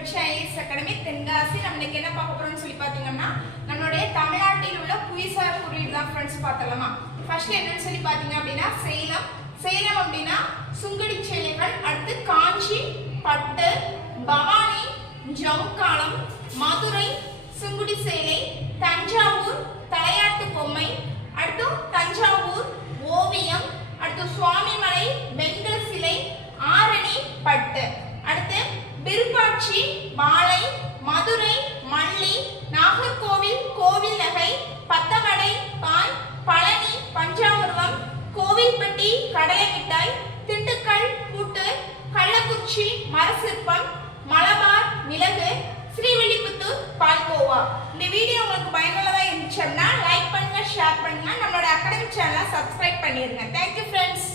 பெற்ற IAS academy Tenkasi. நம்ம இன்னைக்கு என்ன பார்க்க போறோம்னு சொல்லி பாத்தீங்கன்னா நம்மளுடைய தமிழ்நாட்டில் உள்ள புவிசார் குறியீடு தான் ஃப்ரெண்ட்ஸ் பார்த்தலாமா. ஃபர்ஸ்ட் என்னன்னு சொல்லி பாத்தீங்க அப்படின்னா சேலம். சேலம் அப்படின்னா சுங்கடி சேலைகள், அடுத்து காஞ்சி பட்டு, பவானி ஜவுக்காலம், மதுரை சுங்குடி சேலை, தஞ்சாவூர் தலையாட்டு பொம்மை, அடுத்து தஞ்சாவூர் ஓவியம், அடுத்து சுவாமிமலை வெண்கல சிலை, ஆரணி பட்டு, அடுத்து விருப்பாட்சி வாழை, மதுரை மல்லி, நாகர்கோவில் கோவில் நகை, பத்தமடை பாய், பழனி பஞ்சாமிர்தம், கோவில்பட்டி கடலை மிட்டாய், திண்டுக்கல் பூட்டு, கள்ளக்குறிச்சி மரசிற்பம், மலபார் மிளகு, ஸ்ரீவில்லிபுத்தூர் பால்கோவா. இந்த வீடியோ உங்களுக்கு பயனுள்ளதா இருந்துச்சுன்னா லைக் பண்ணுங்க, ஷேர் பண்ணுங்க, நம்மளோட அகாடமி சேனலை சப்ஸ்கிரைப் பண்ணிருங்க. Thank you friends.